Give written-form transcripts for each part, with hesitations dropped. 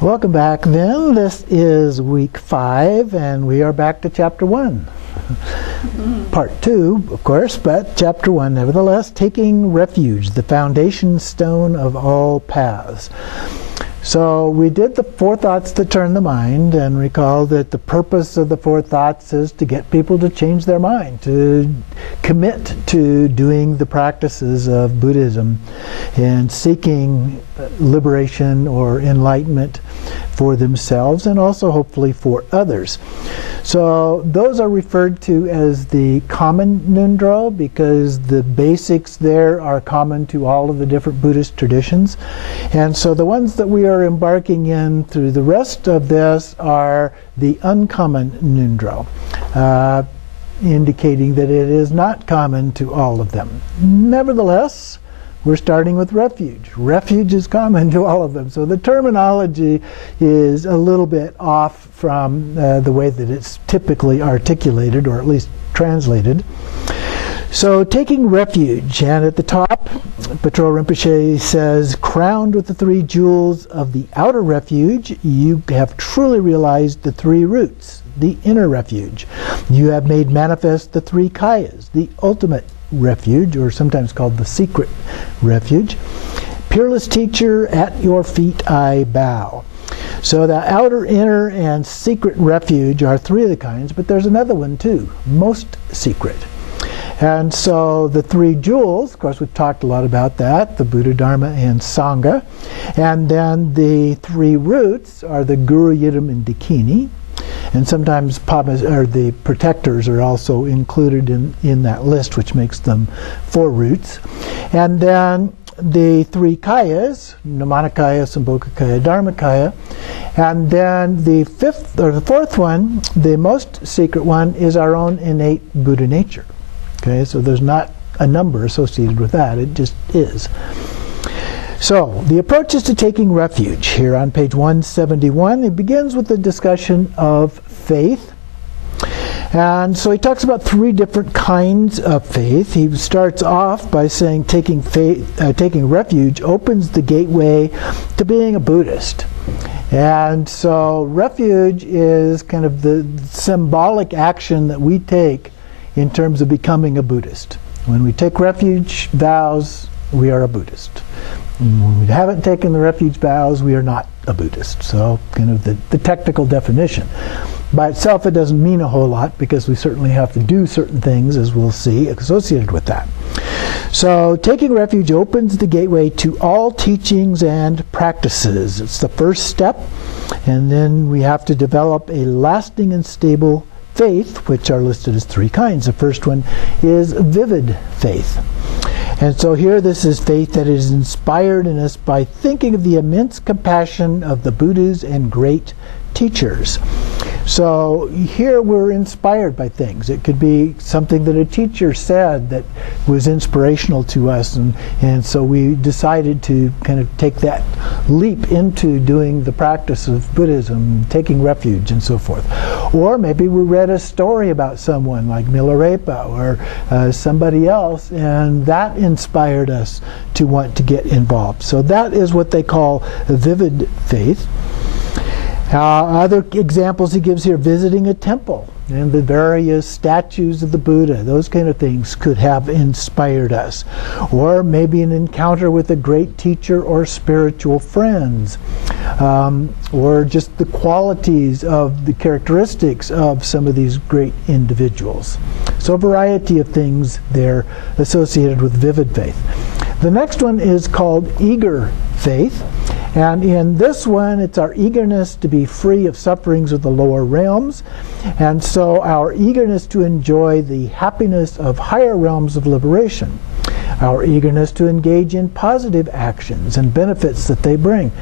Welcome back then. This is week 5 and we are back to chapter 1. Part 2, of course, but chapter 1 nevertheless, Taking Refuge, the foundation stone of all paths. So we did the 4 thoughts that turn the mind, and recall that the purpose of the 4 thoughts is to get people to change their mind, to commit to doing the practices of Buddhism and seeking liberation or enlightenment for themselves and also hopefully for others. So those are referred to as the common Ngondro because the basics there are common to all of the different Buddhist traditions. And so the ones that we are embarking in through the rest of this are the uncommon Ngondro, indicating that it is not common to all of them. Nevertheless, we're starting with refuge. Refuge is common to all of them. So the terminology is a little bit off from the way that it's typically articulated, or at least translated. So taking refuge, and at the top, Patrol Rinpoche says, crowned with the 3 jewels of the outer refuge, you have truly realized the 3 roots, the inner refuge. You have made manifest the 3 kayas, the ultimate refuge, or sometimes called the secret refuge. Peerless teacher, at your feet I bow. So the outer, inner, and secret refuge are 3 of the kinds, but there's another one too, most secret. And so the 3 jewels, of course we've talked a lot about that, the Buddha, Dharma, and Sangha. And then the 3 roots are the Guru, Yidam, and Dakini. And sometimes the protectors are also included in that list, which makes them 4 roots. And then the 3 kayas, Namanikaya, Sambhogakaya, Dharmakaya. And then the 4th one, the most secret one, is our own innate Buddha nature. Okay, so there's not a number associated with that, it just is. So, the approaches to taking refuge, here on page 171, it begins with the discussion of faith. And so he talks about 3 different kinds of faith. He starts off by saying taking refuge opens the gateway to being a Buddhist. And so refuge is kind of the symbolic action that we take in terms of becoming a Buddhist. When we take refuge vows, we are a Buddhist. When we haven't taken the refuge vows, we are not a Buddhist. So kind of the technical definition. By itself, it doesn't mean a whole lot because we certainly have to do certain things, as we'll see, associated with that. So taking refuge opens the gateway to all teachings and practices. It's the first step, and then we have to develop a lasting and stable faith, which are listed as 3 kinds. The first one is vivid faith. And so here this is faith that is inspired in us by thinking of the immense compassion of the Buddhas and great teachers. So here we're inspired by things. It could be something that a teacher said that was inspirational to us, and so we decided to kind of take that leap into doing the practice of Buddhism, taking refuge and so forth. Or maybe we read a story about someone like Milarepa or somebody else, and that inspired us to want to get involved. So that is what they call a vivid faith. Other examples he gives here, visiting a temple and the various statues of the Buddha, those kind of things could have inspired us. Or maybe an encounter with a great teacher or spiritual friends. Or just the qualities of the characteristics of some of these great individuals. So a variety of things there associated with vivid faith. The next one is called eager faith. And in this one, it's our eagerness to be free of sufferings of the lower realms. And so our eagerness to enjoy the happiness of higher realms of liberation. Our eagerness to engage in positive actions and benefits that they bring.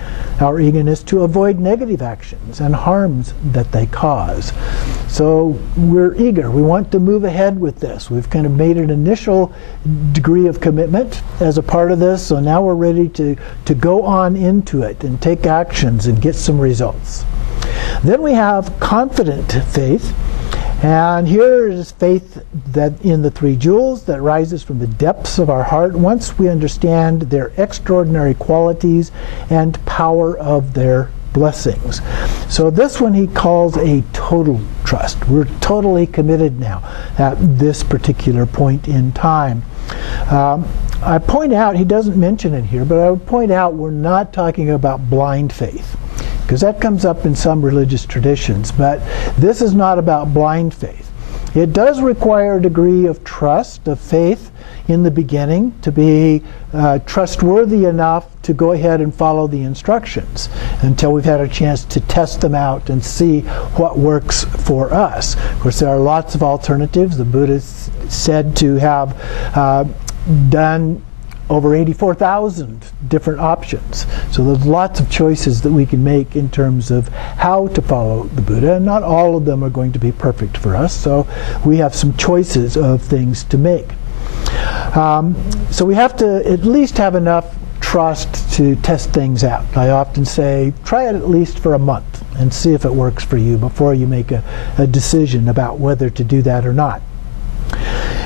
Our eagerness to avoid negative actions and harms that they cause. So we're eager. We want to move ahead with this. We've kind of made an initial degree of commitment as a part of this, so now we're ready to go on into it and take actions and get some results. Then we have confident faith. And here is faith that in the 3 jewels that rises from the depths of our heart once we understand their extraordinary qualities and power of their blessings. So this one he calls a total trust. We're totally committed now at this particular point in time. I point out, he doesn't mention it here, but I would point out we're not talking about blind faith, because that comes up in some religious traditions, but this is not about blind faith. It does require a degree of trust, of faith in the beginning, to be trustworthy enough to go ahead and follow the instructions until we've had a chance to test them out and see what works for us. Of course, there are lots of alternatives. The Buddha is said to have done over 84,000 different options. So there's lots of choices that we can make in terms of how to follow the Buddha, and not all of them are going to be perfect for us, so we have some choices of things to make. So we have to at least have enough trust to test things out. I often say, try it at least for a month and see if it works for you before you make a decision about whether to do that or not.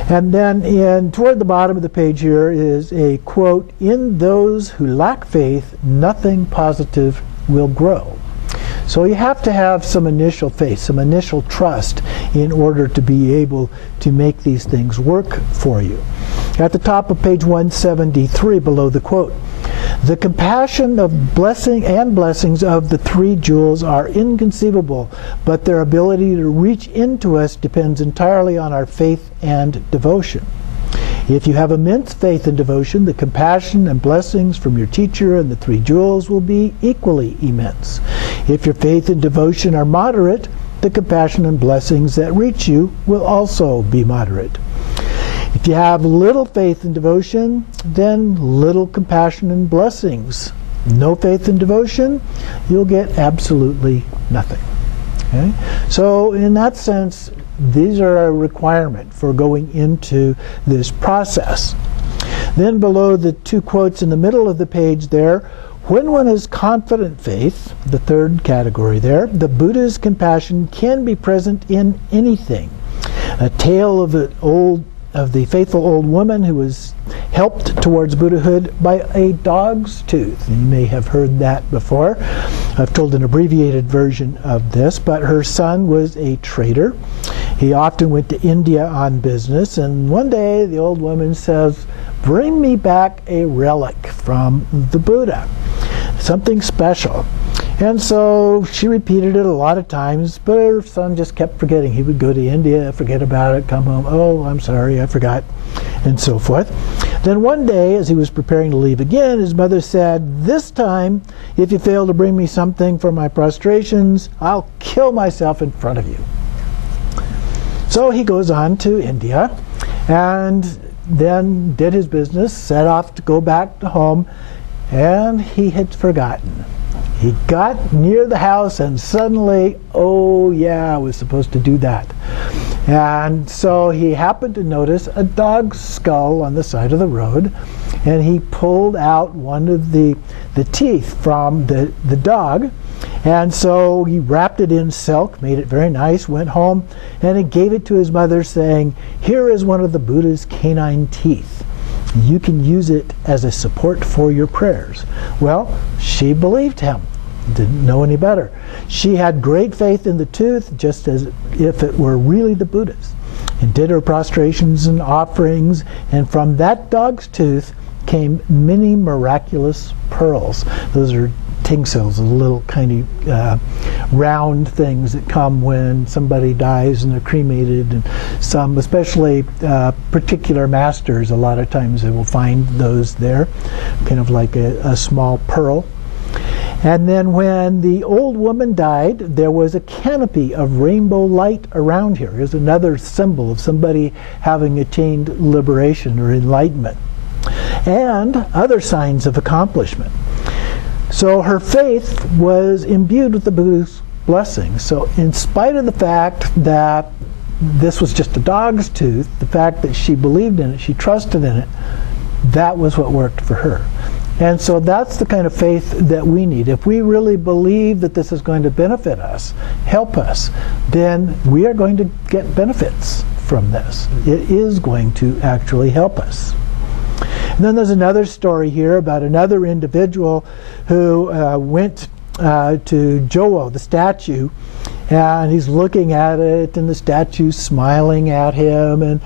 And then toward the bottom of the page here is a quote, "In those who lack faith, nothing positive will grow." So you have to have some initial faith, some initial trust in order to be able to make these things work for you. At the top of page 173 below the quote, "The compassion of blessing and blessings of the three jewels are inconceivable, but their ability to reach into us depends entirely on our faith and devotion. If you have immense faith and devotion, the compassion and blessings from your teacher and the three jewels will be equally immense. If your faith and devotion are moderate, the compassion and blessings that reach you will also be moderate. If you have little faith and devotion, then little compassion and blessings. No faith and devotion, you'll get absolutely nothing." Okay? So in that sense, these are a requirement for going into this process. Then below the two quotes in the middle of the page there, "When one has confident faith," the third category there, "the Buddha's compassion can be present in anything." A tale of the faithful old woman who was helped towards Buddhahood by a dog's tooth. You may have heard that before. I've told an abbreviated version of this, but her son was a trader. He often went to India on business, and one day the old woman says, "Bring me back a relic from the Buddha, something special." And so she repeated it a lot of times, but her son just kept forgetting. He would go to India, forget about it, come home, "Oh, I'm sorry, I forgot," and so forth. Then one day, as he was preparing to leave again, his mother said, "This time, if you fail to bring me something for my prostrations, I'll kill myself in front of you." So he goes on to India, and then did his business, set off to go back to home, and he had forgotten. He got near the house and suddenly, oh yeah, I was supposed to do that. And so he happened to notice a dog's skull on the side of the road, and he pulled out one of the teeth from the dog, and so he wrapped it in silk, made it very nice, went home, and he gave it to his mother saying, "Here is one of the Buddha's canine teeth. You can use it as a support for your prayers." Well, she believed him, didn't know any better. She had great faith in the tooth, just as if it were really the Buddha's, and did her prostrations and offerings, and from that dog's tooth came many miraculous pearls. Those are tingsels, the little kind of round things that come when somebody dies and they're cremated, and some, especially particular masters, a lot of times they will find those there, kind of like a small pearl. And then when the old woman died, there was a canopy of rainbow light around here. Here's another symbol of somebody having attained liberation or enlightenment, and other signs of accomplishment. So her faith was imbued with the Buddha's blessing. So in spite of the fact that this was just a dog's tooth, the fact that she believed in it, she trusted in it, that was what worked for her. And so that's the kind of faith that we need. If we really believe that this is going to benefit us, help us, then we are going to get benefits from this. It is going to actually help us. And then there's another story here about another individual who went to Jowo, the statue, and he's looking at it, and the statue's smiling at him, and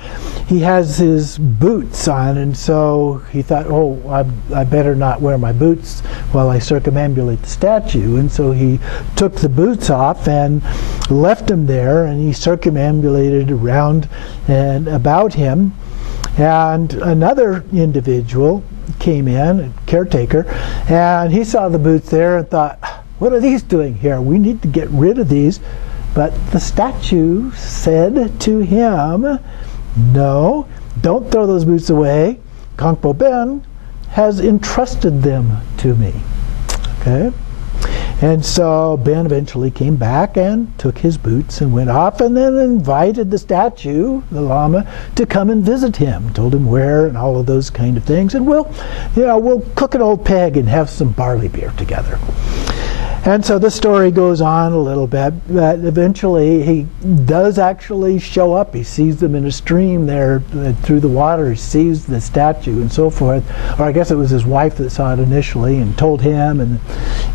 he has his boots on, and so he thought, oh, I better not wear my boots while I circumambulate the statue. And so he took the boots off and left them there, and he circumambulated around and about him. And another individual came in, a caretaker, and he saw the boots there and thought, what are these doing here? We need to get rid of these. But the statue said to him, no, don't throw those boots away. Kangpo Ben has entrusted them to me. Okay? And so Ben eventually came back and took his boots and went off, and then invited the statue, the Lama, to come and visit him. Told him where and all of those kind of things. And we'll cook an old peg and have some barley beer together. And so the story goes on a little bit, but eventually he does actually show up. He sees them in a stream there through the water. He sees the statue and so forth. Or I guess it was his wife that saw it initially and told him, and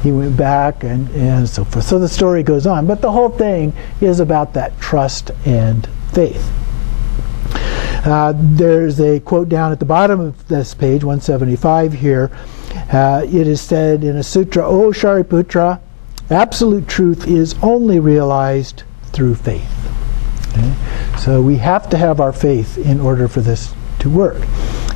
he went back and so forth. So the story goes on. But the whole thing is about that trust and faith. There's a quote down at the bottom of this page, 175 here. It is said in a sutra, O Shariputra, absolute truth is only realized through faith. Okay? So we have to have our faith in order for this to work.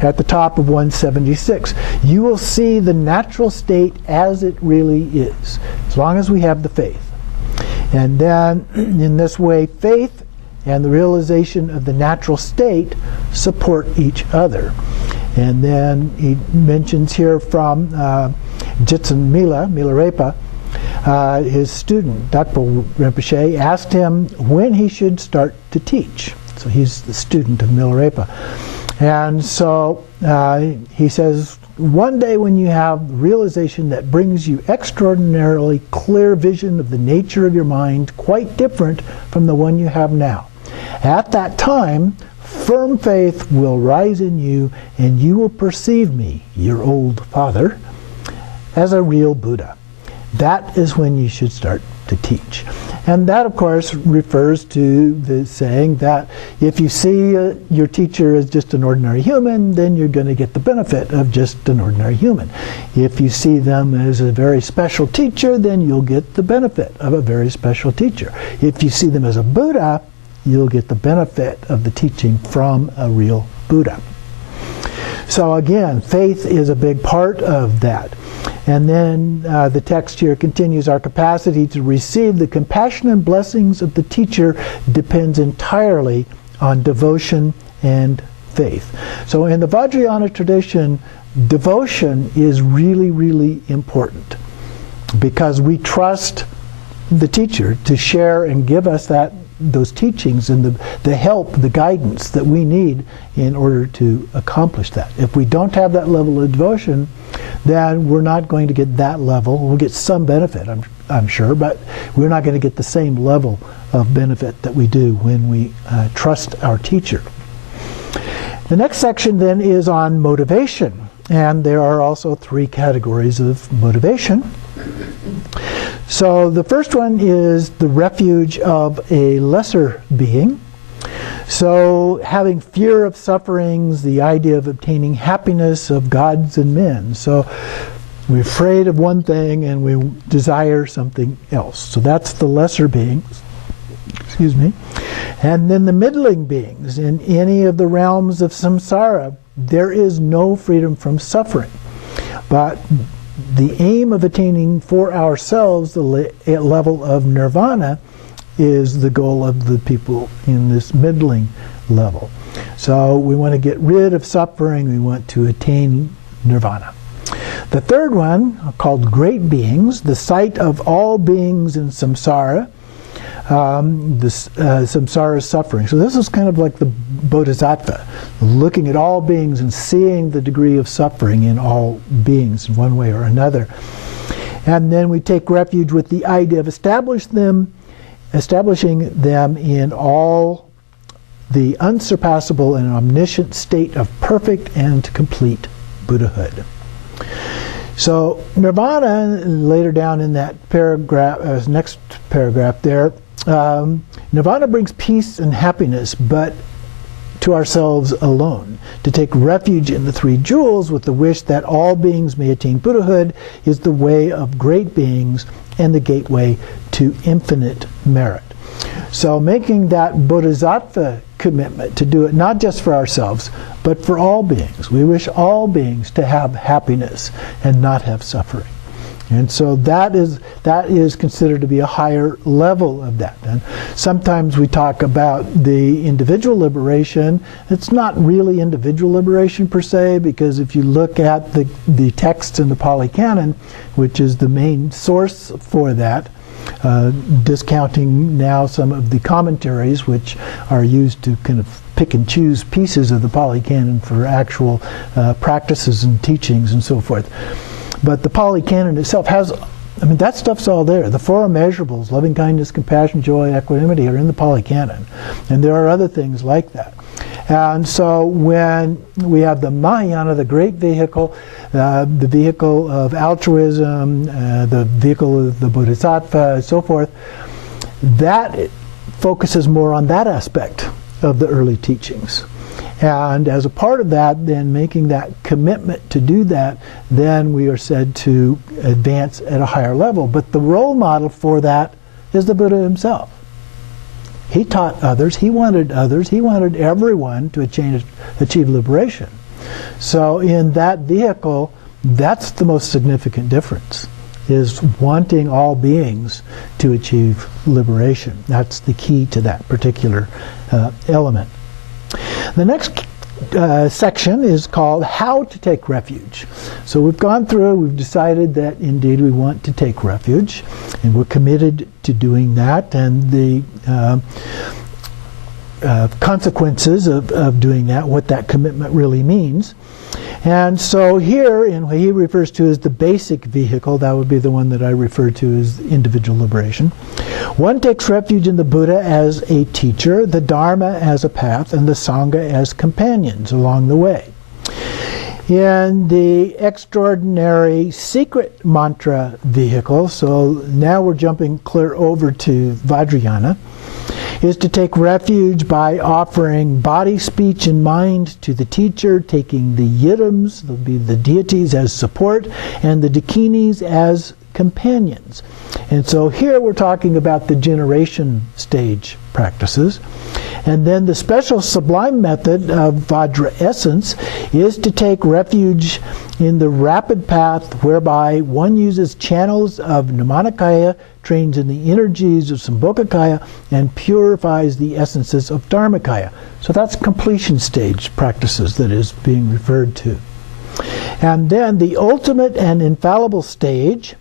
At the top of 176, you will see the natural state as it really is, as long as we have the faith. And then, in this way, faith and the realization of the natural state support each other. And then he mentions here from Jitsen Milarepa, his student, Dakpo Rinpoche, asked him when he should start to teach. So he's the student of Milarepa. And so he says, one day when you have realization that brings you extraordinarily clear vision of the nature of your mind, quite different from the one you have now. At that time, firm faith will rise in you, and you will perceive me, your old father, as a real Buddha. That is when you should start to teach. And that, of course, refers to the saying that if you see your teacher as just an ordinary human, then you're going to get the benefit of just an ordinary human. If you see them as a very special teacher, then you'll get the benefit of a very special teacher. If you see them as a Buddha, you'll get the benefit of the teaching from a real Buddha. So again, faith is a big part of that. And then the text here continues, our capacity to receive the compassion and blessings of the teacher depends entirely on devotion and faith. So in the Vajrayana tradition, devotion is really, really important, because we trust the teacher to share and give us those teachings and the help, the guidance that we need in order to accomplish that. If we don't have that level of devotion, then we're not going to get that level. We'll get some benefit, I'm sure, but we're not going to get the same level of benefit that we do when we trust our teacher. The next section then is on motivation, and there are also 3 categories of motivation. So the first one is the refuge of a lesser being. So having fear of sufferings, the idea of obtaining happiness of gods and men. So we're afraid of one thing and we desire something else. So that's the lesser beings. Excuse me. And then the middling beings. In any of the realms of samsara, there is no freedom from suffering. But the aim of attaining for ourselves the level of nirvana is the goal of the people in this middling level. So we want to get rid of suffering, we want to attain nirvana. The third one, called great beings, the sight of all beings in samsara, samsara suffering. So this is kind of like the bodhisattva, looking at all beings and seeing the degree of suffering in all beings in one way or another. And then we take refuge with the idea of establishing them in all the unsurpassable and omniscient state of perfect and complete Buddhahood. So nirvana, later down in that paragraph, next paragraph there, nirvana brings peace and happiness, but to ourselves alone. To take refuge in the three jewels with the wish that all beings may attain Buddhahood is the way of great beings and the gateway to infinite merit. So making that bodhisattva commitment to do it not just for ourselves, but for all beings. We wish all beings to have happiness and not have suffering. And so that is considered to be a higher level of that. And sometimes we talk about the individual liberation. It's not really individual liberation per se, because if you look at the texts in the Pali Canon, which is the main source for that, discounting now some of the commentaries which are used to kind of pick and choose pieces of the Pali Canon for actual practices and teachings and so forth. But the Pali Canon itself has, I mean, that stuff's all there. The four immeasurables, loving kindness, compassion, joy, equanimity, are in the Pali Canon. And there are other things like that. And so when we have the Mahayana, the great vehicle, the vehicle of altruism, the vehicle of the Bodhisattva, and so forth, that focuses more on that aspect of the early teachings. And as a part of that, then making that commitment to do that, then we are said to advance at a higher level. But the role model for that is the Buddha himself. He taught others, he wanted everyone to achieve liberation. So in that vehicle, that's the most significant difference, is wanting all beings to achieve liberation. That's the key to that particular element. The next section is called How to Take Refuge. So we've gone through, we've decided that indeed we want to take refuge, and we're committed to doing that, and the consequences of doing that, what that commitment really means. And so here, in what he refers to as the basic vehicle, that would be the one that I refer to as individual liberation. One takes refuge in the Buddha as a teacher, the Dharma as a path, and the Sangha as companions along the way. In the extraordinary secret mantra vehicle, so now we're jumping clear over to Vajrayana, is to take refuge by offering body, speech, and mind to the teacher, taking the yidams, they'll be the deities, as support, and the dakinis as companions. And so here we're talking about the generation stage practices. And then the special sublime method of Vajra essence is to take refuge in the rapid path whereby one uses channels of Namanikaya, trains in the energies of Sambhogakaya, and purifies the essences of Dharmakaya. So that's completion stage practices that is being referred to. And then the ultimate and infallible stage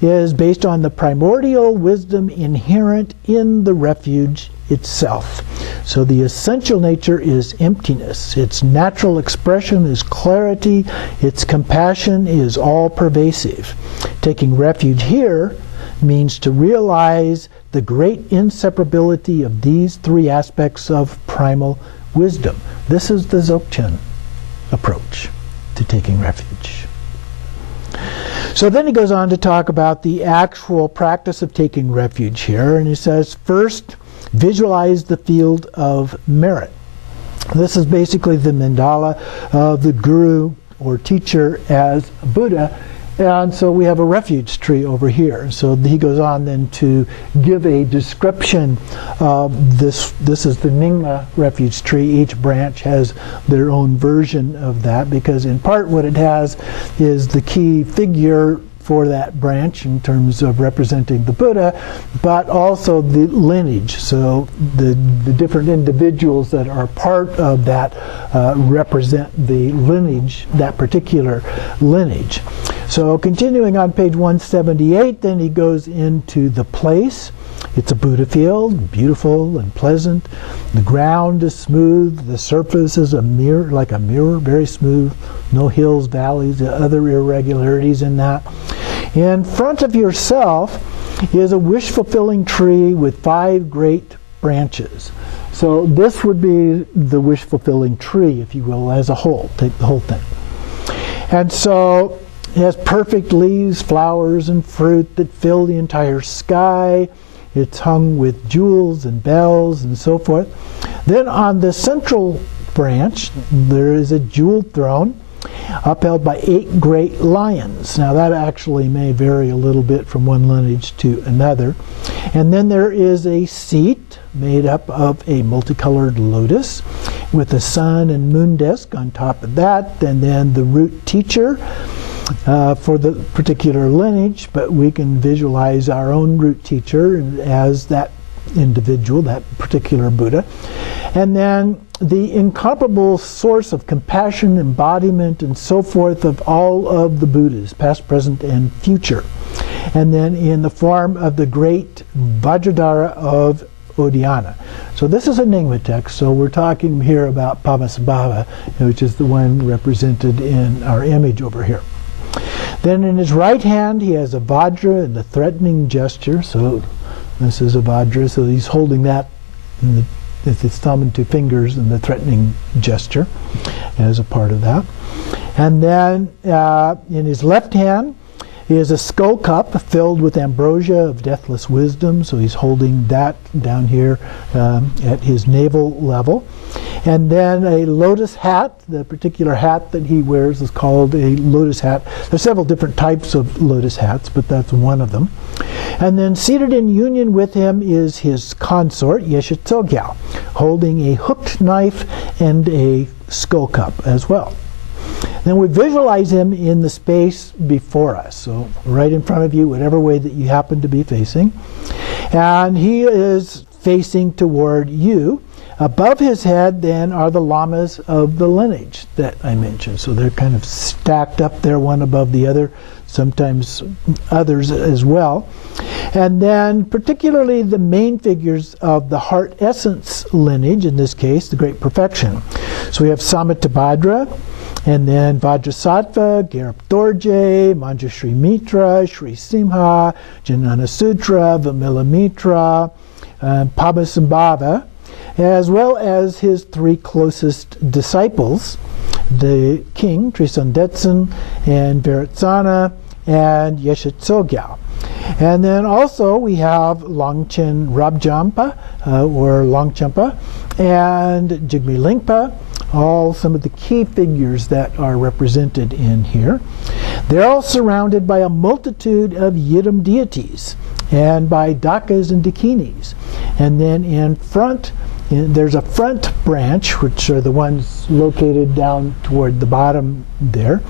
is based on the primordial wisdom inherent in the refuge itself. So the essential nature is emptiness. Its natural expression is clarity. Its compassion is all-pervasive. Taking refuge here means to realize the great inseparability of these three aspects of primal wisdom. This is the Dzogchen approach to taking refuge. So then he goes on to talk about the actual practice of taking refuge here, and he says, first, visualize the field of merit. This is basically the mandala of the guru or teacher as Buddha, and so we have a refuge tree over here. So he goes on then to give a description of this. This is the Nyingma refuge tree. Each branch has their own version of that, because in part what it has is the key figure for that branch in terms of representing the Buddha, but also the lineage. So the different individuals that are part of that represent the lineage, that particular lineage. So continuing on page 178, then he goes into the place. It's a Buddha field, beautiful and pleasant. The ground is smooth. The surface is a mirror, like a mirror, very smooth. No hills, valleys, other irregularities in that. In front of yourself is a wish-fulfilling tree with 5 great branches. So this would be the wish-fulfilling tree, if you will, as a whole. Take the whole thing. And so It has perfect leaves, flowers, and fruit that fill the entire sky. It's hung with jewels and bells and so forth. Then on the central branch, there is a jeweled throne upheld by 8 great lions. Now that actually may vary a little bit from one lineage to another. And then there is a seat made up of a multicolored lotus with a sun and moon disk on top of that, and then the root teacher for the particular lineage, but we can visualize our own root teacher as that individual, that particular Buddha. And then the incomparable source of compassion, embodiment, and so forth of all of the Buddhas, past, present, and future. And then in the form of the great Vajradhara of Odhyana. So this is a Nyingma text, so we're talking here about Padmasambhava, which is the one represented in our image over here. Then in his right hand he has a Vajra and the threatening gesture, so this is a Vajra, so he's holding that with his thumb and 2 fingers and the threatening gesture as a part of that. And then in his left hand is a skull cup filled with ambrosia of deathless wisdom, so he's holding that down here at his navel level. And then a lotus hat, the particular hat that he wears is called a lotus hat. There's several different types of lotus hats, but that's one of them. And then seated in union with him is his consort, Yeshe Tsogyal, holding a hooked knife and a skull cup as well. Then we visualize him in the space before us, so right in front of you, whatever way that you happen to be facing. And he is facing toward you. Above his head then are the lamas of the lineage that I mentioned. So they're kind of stacked up there, one above the other, sometimes others as well. And then particularly the main figures of the heart essence lineage, in this case, the Great Perfection. So we have Samittabhadra, and then Vajrasattva, Gerup Dorje, Manjushri Mitra, Sri Simha, Jnana Sutra, Vamilamitra, Padmasambhava, as well as his 3 closest disciples, the king, Trisondetsen, and Viratsana, and Yeshe Tsogyal. And then also we have Longchen Rabjampa, or Longchenpa, and Jigme Lingpa, all some of the key figures that are represented in here. They're all surrounded by a multitude of Yidam deities and by Dakas and Dakinis. And then in front, there's a front branch, which are the ones located down toward the bottom there.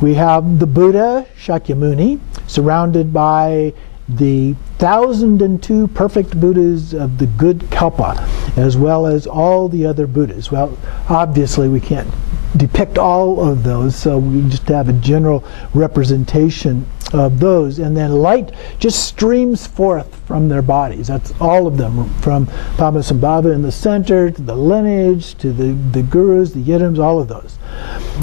We have the Buddha, Shakyamuni, surrounded by the 1,002 perfect Buddhas of the good Kalpa, as well as all the other Buddhas. Well, obviously we can't depict all of those, so we just have a general representation of those. And then light just streams forth from their bodies. That's all of them, from Padmasambhava in the center, to the lineage, to the gurus, the yidams, all of those.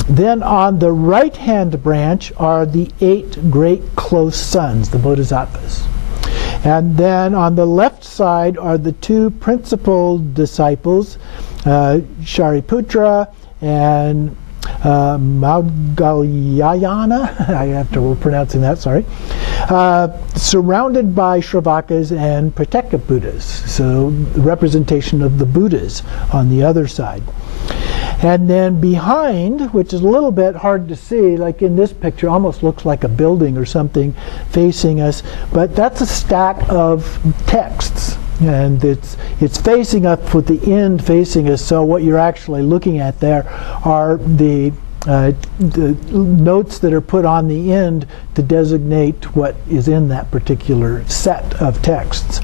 Then on the right-hand branch are the 8 great close sons, the Bodhisattvas. And then on the left side are the 2 principal disciples, Shariputra and Maudgalyayana, I have trouble pronouncing that, sorry, surrounded by Shravakas and Pratyeka Buddhas, so the representation of the Buddhas on the other side. And then behind, which is a little bit hard to see, like in this picture, almost looks like a building or something facing us, but that's a stack of texts. And it's facing up with the end facing us, so what you're actually looking at there are the notes that are put on the end to designate what is in that particular set of texts.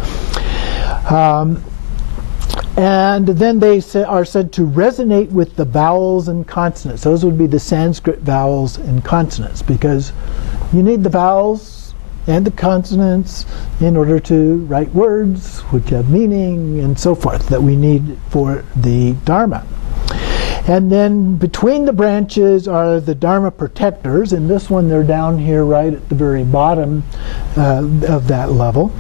And then they are said to resonate with the vowels and consonants. Those would be the Sanskrit vowels and consonants, because you need the vowels and the consonants in order to write words which have meaning and so forth that we need for the Dharma. And then between the branches are the Dharma protectors. In this one, they're down here right at the very bottom of that level.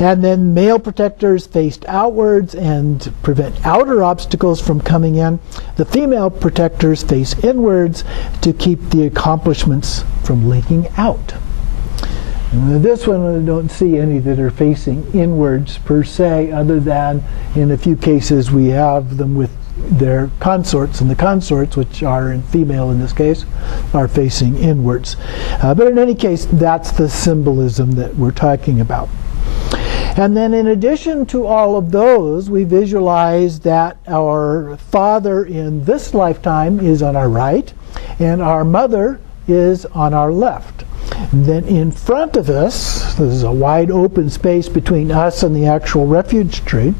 And then male protectors faced outwards and prevent outer obstacles from coming in. The female protectors face inwards to keep the accomplishments from leaking out. And this one, I don't see any that are facing inwards per se, other than in a few cases we have them with their consorts, and the consorts, which are in female in this case, are facing inwards. But in any case, that's the symbolism that we're talking about. And then in addition to all of those, we visualize that our father in this lifetime is on our right, and our mother is on our left. And then in front of us, there's a wide open space between us and the actual refuge tree,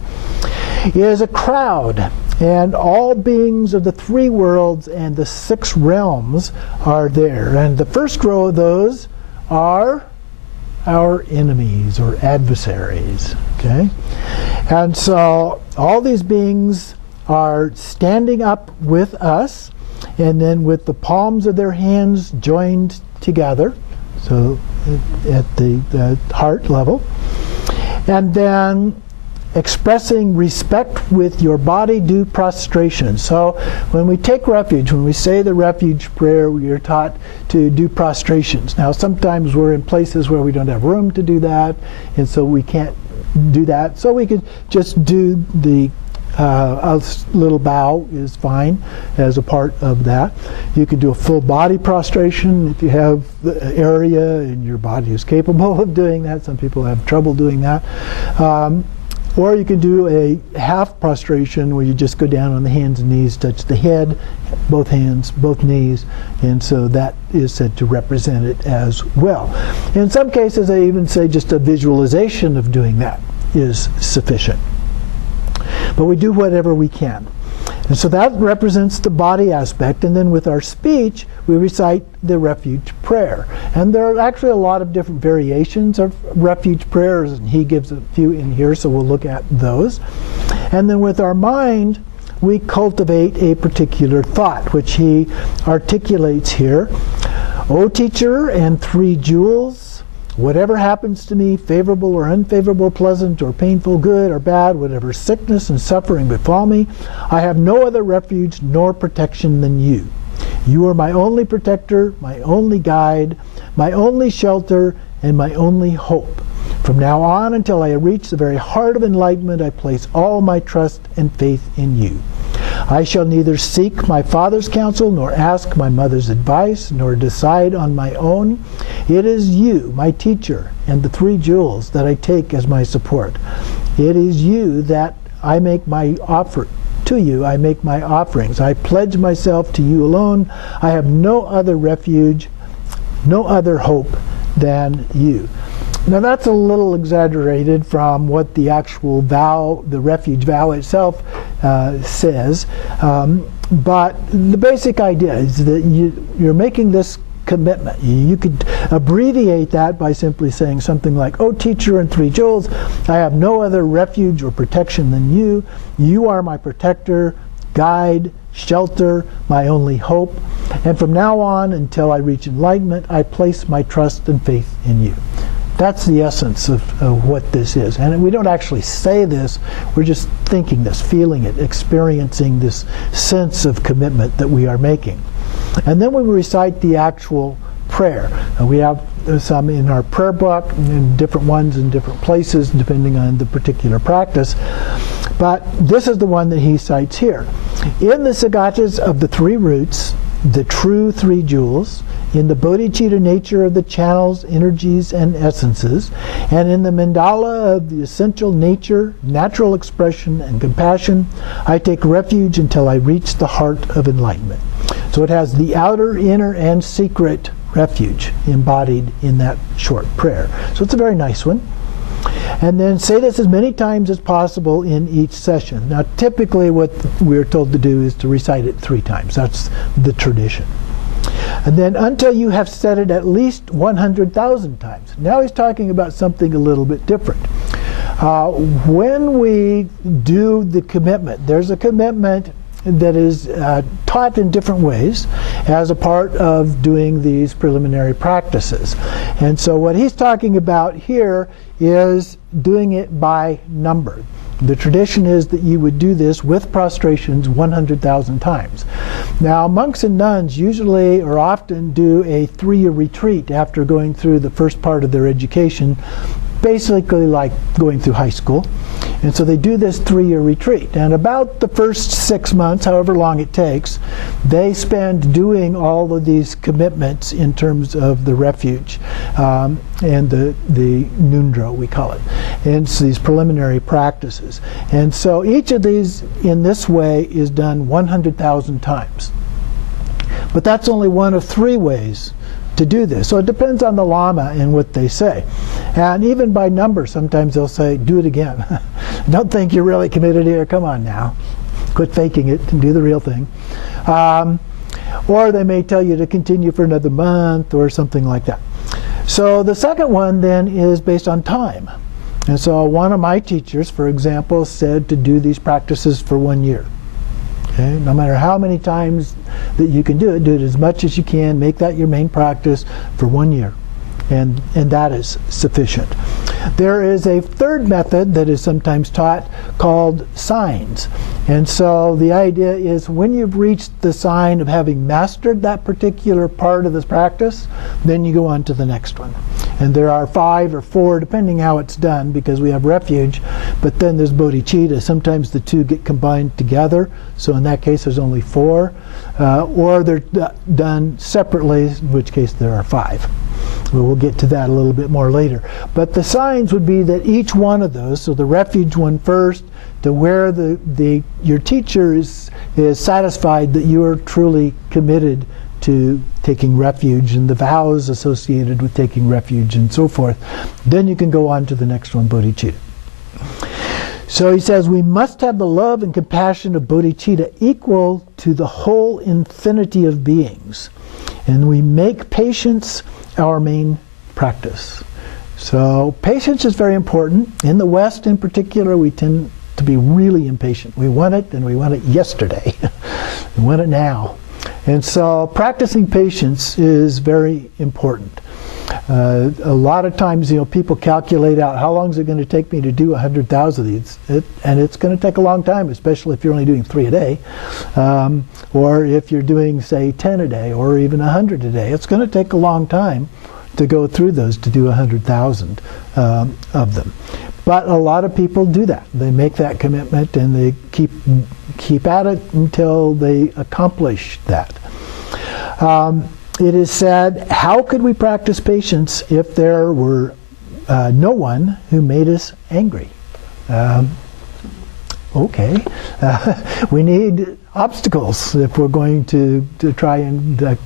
is a crowd. And all beings of the three worlds and the six realms are there. And the first row of those are our enemies or adversaries. Okay? And so all these beings are standing up with us, and then with the palms of their hands joined together, so at the heart level, and then expressing respect with your body, do prostration. So when we take refuge, when we say the refuge prayer, we are taught to do prostrations. Now sometimes we're in places where we don't have room to do that, and so we can't do that. So we could just do the a little bow is fine as a part of that. You could do a full body prostration if you have the area and your body is capable of doing that. Some people have trouble doing that. Or you can do a half prostration where you just go down on the hands and knees, touch the head, both hands, both knees, and so that is said to represent it as well. In some cases, I even say just a visualization of doing that is sufficient. But we do whatever we can. And so that represents the body aspect, and then with our speech, we recite the refuge prayer. And there are actually a lot of different variations of refuge prayers, and he gives a few in here, so we'll look at those. And then with our mind, we cultivate a particular thought, which he articulates here. O teacher and three jewels, whatever happens to me, favorable or unfavorable, pleasant or painful, good or bad, whatever sickness and suffering befall me, I have no other refuge nor protection than you. You are my only protector, my only guide, my only shelter, and my only hope. From now on until I reach the very heart of enlightenment, I place all my trust and faith in you. I shall neither seek my father's counsel, nor ask my mother's advice, nor decide on my own. It is you, my teacher, and the three jewels that I take as my support. It is you that I make my offer. To you I make my offerings. I pledge myself to you alone. I have no other refuge, no other hope than you. Now that's a little exaggerated from what the actual vow, the refuge vow itself says, but the basic idea is that you're making this commitment. You could abbreviate that by simply saying something like, "O teacher and three jewels, I have no other refuge or protection than you. You are my protector, guide, shelter, my only hope. And from now on until I reach enlightenment, I place my trust and faith in you." That's the essence of what this is. And we don't actually say this, we're just thinking this, feeling it, experiencing this sense of commitment that we are making. And then we recite the actual prayer. We have some in our prayer book, and different ones in different places, depending on the particular practice. But this is the one that he cites here. In the Sagachas of the three roots, the true three jewels, in the bodhicitta nature of the channels, energies, and essences, and in the mandala of the essential nature, natural expression, and compassion, I take refuge until I reach the heart of enlightenment. So it has the outer, inner, and secret refuge embodied in that short prayer. So it's a very nice one. And then say this as many times as possible in each session. Now typically what we're told to do is to recite it 3 times. That's the tradition. And then until you have said it at least 100,000 times. Now he's talking about something a little bit different. When we do the commitment, there's a commitment that is taught in different ways as a part of doing these preliminary practices. And so what he's talking about here is doing it by number. The tradition is that you would do this with prostrations 100,000 times. Now, monks and nuns usually or often do a 3-year retreat after going through the first part of their education, basically like going through high school. And so they do this 3-year retreat. And about the first 6 months, however long it takes, they spend doing all of these commitments in terms of the refuge and the Ngondro, we call it. And so these preliminary practices. And so each of these in this way is done 100,000 times. But that's only one of 3 ways to do this. So it depends on the Lama and what they say. And even by number, sometimes they'll say, do it again. Don't think you're really committed here. Come on now. Quit faking it and do the real thing. Or they may tell you to continue for another month or something like that. So the second one then is based on time. And so one of my teachers, for example, said to do these practices for 1 year. Okay? No matter how many times that you can do it as much as you can, make that your main practice for 1 year. And that is sufficient. There is a third method that is sometimes taught called signs. And so the idea is when you've reached the sign of having mastered that particular part of this practice, then you go on to the next one. And there are 5 or 4, depending how it's done, because we have refuge, but then there's bodhicitta. Sometimes the 2 get combined together, so in that case there's only 4. Or they're done separately, in which case there are 5. We'll get to that a little bit more later. But the signs would be that each one of those, so the refuge one first, to where your teacher is satisfied that you are truly committed to taking refuge and the vows associated with taking refuge and so forth. Then you can go on to the next one, bodhicitta. So he says, we must have the love and compassion of bodhicitta equal to the whole infinity of beings. And we make patience our main practice. So patience is very important. In the West in particular, we tend to be really impatient. We want it, and we want it yesterday. We want it now. And so practicing patience is very important. A lot of times, people calculate out how long is it going to take me to do 100,000 of these, and it's going to take a long time, especially if you're only doing 3 a day, or if you're doing, say, 10 a day, or even 100 a day. It's going to take a long time to go through those to do 100,000 of them. But a lot of people do that. They make that commitment and they keep at it until they accomplish that. It is said, how could we practice patience if there were no one who made us angry? Okay. We need obstacles if we're going to try and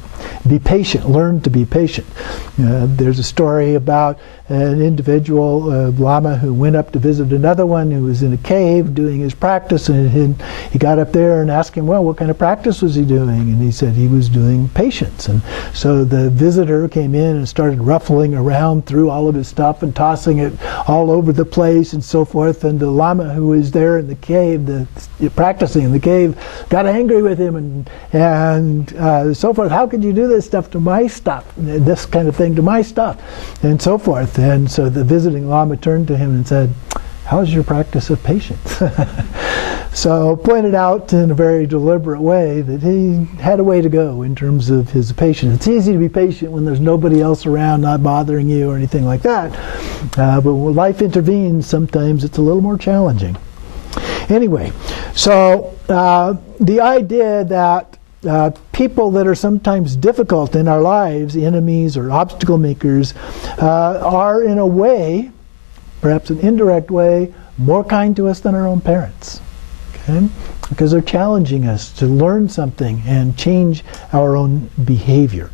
be patient, learn to be patient. There's a story about an individual, Lama, who went up to visit another one who was in a cave doing his practice, and he got up there and asked him, well, what kind of practice was he doing? And he said he was doing patience. And so the visitor came in and started ruffling around through all of his stuff and tossing it all over the place and so forth. And the Lama who was there in the cave, practicing in the cave, got angry with him and so forth. How could you do this stuff to my stuff? This kind of thing to my stuff? And so forth. And so the visiting Lama turned to him and said, how's your practice of patience? So pointed out in a very deliberate way that he had a way to go in terms of his patience. It's easy to be patient when there's nobody else around not bothering you or anything like that. But when life intervenes, sometimes it's a little more challenging. Anyway, so the idea that people that are sometimes difficult in our lives, enemies or obstacle makers, are in a way, perhaps an indirect way, more kind to us than our own parents. Okay? Because they're challenging us to learn something and change our own behavior.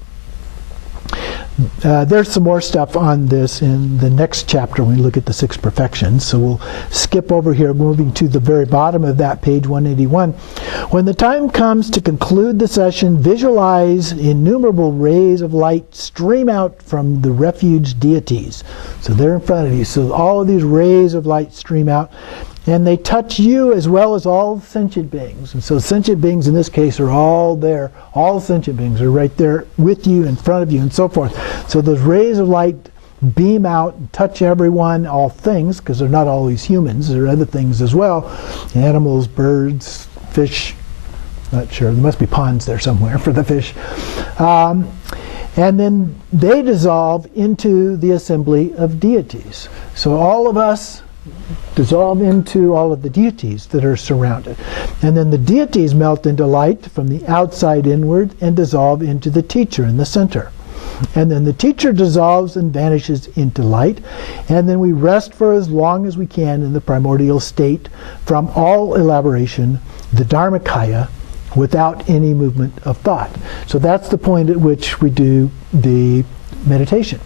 There's some more stuff on this in the next chapter when we look at the 6 perfections. So we'll skip over here, moving to the very bottom of that, page 181. When the time comes to conclude the session, visualize innumerable rays of light stream out from the refuge deities. So they're in front of you. So all of these rays of light stream out. And they touch you as well as all sentient beings. And so sentient beings in this case are all there. All sentient beings are right there with you, in front of you, and so forth. So those rays of light beam out and touch everyone, all things, because they're not always humans, there are other things as well, animals, birds, fish, not sure, there must be ponds there somewhere for the fish. And then they dissolve into the assembly of deities. So all of us dissolve into all of the deities that are surrounded. And then the deities melt into light from the outside inward and dissolve into the teacher in the center. And then the teacher dissolves and vanishes into light. And then we rest for as long as we can in the primordial state from all elaboration, the Dharmakaya, without any movement of thought. So that's the point at which we do the meditation.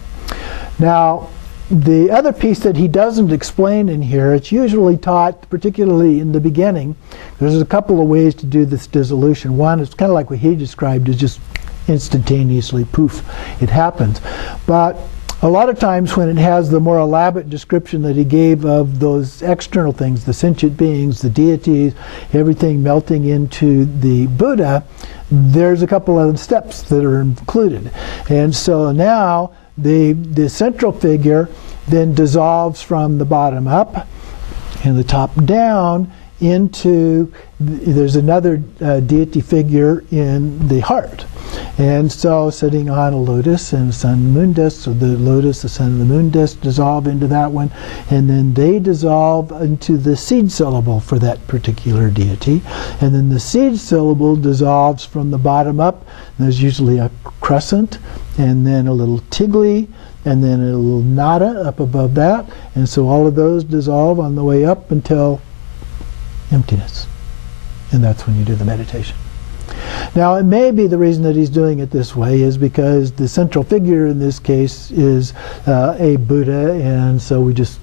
Now, the other piece that he doesn't explain in here, it's usually taught, particularly in the beginning. There's a couple of ways to do this dissolution. One is kind of like what he described, is just instantaneously, poof, it happens. But a lot of times when it has the more elaborate description that he gave of those external things, the sentient beings, the deities, everything melting into the Buddha, there's a couple of steps that are included. And so now the central figure then dissolves from the bottom up and the top down into, there's another deity figure in the heart. And so sitting on a lotus and sun and moon disk, so the lotus, the sun and the moon disk dissolve into that one, and then they dissolve into the seed syllable for that particular deity. And then the seed syllable dissolves from the bottom up. There's usually a crescent, and then a little tigli, and then a little nada up above that. And so all of those dissolve on the way up until emptiness. And that's when you do the meditation. Now, it may be the reason that he's doing it this way is because the central figure in this case is a Buddha, and so we just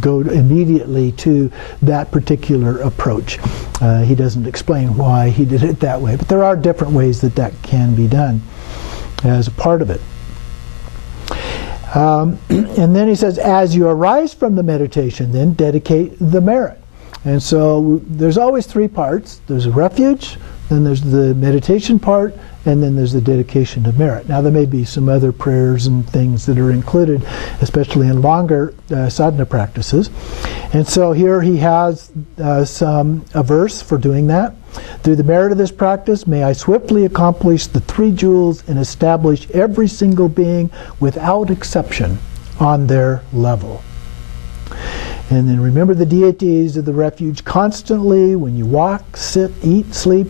go immediately to that particular approach. He doesn't explain why he did it that way, but there are different ways that that can be done as a part of it. And then he says, as you arise from the meditation, then dedicate the merit. And so there's always three parts. There's a refuge, then there's the meditation part, and then there's the dedication of merit. Now there may be some other prayers and things that are included, especially in longer sadhana practices. And so here he has a verse for doing that. Through the merit of this practice, may I swiftly accomplish the three jewels and establish every single being without exception on their level. And then remember the deities of the refuge constantly when you walk, sit, eat, sleep,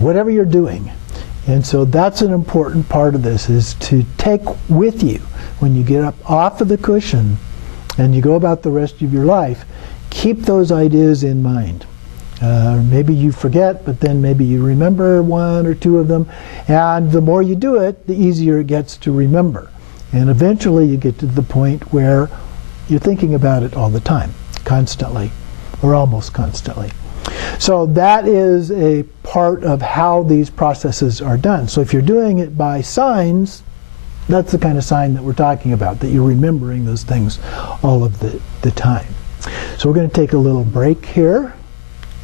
whatever you're doing. And so that's an important part of this, is to take with you when you get up off of the cushion and you go about the rest of your life, keep those ideas in mind. Maybe you forget, but then maybe you remember one or two of them. And the more you do it, the easier it gets to remember. And eventually you get to the point where you're thinking about it all the time, constantly, or almost constantly. So that is a part of how these processes are done. So if you're doing it by signs, that's the kind of sign that we're talking about, that you're remembering those things all of the time. So we're going to take a little break here.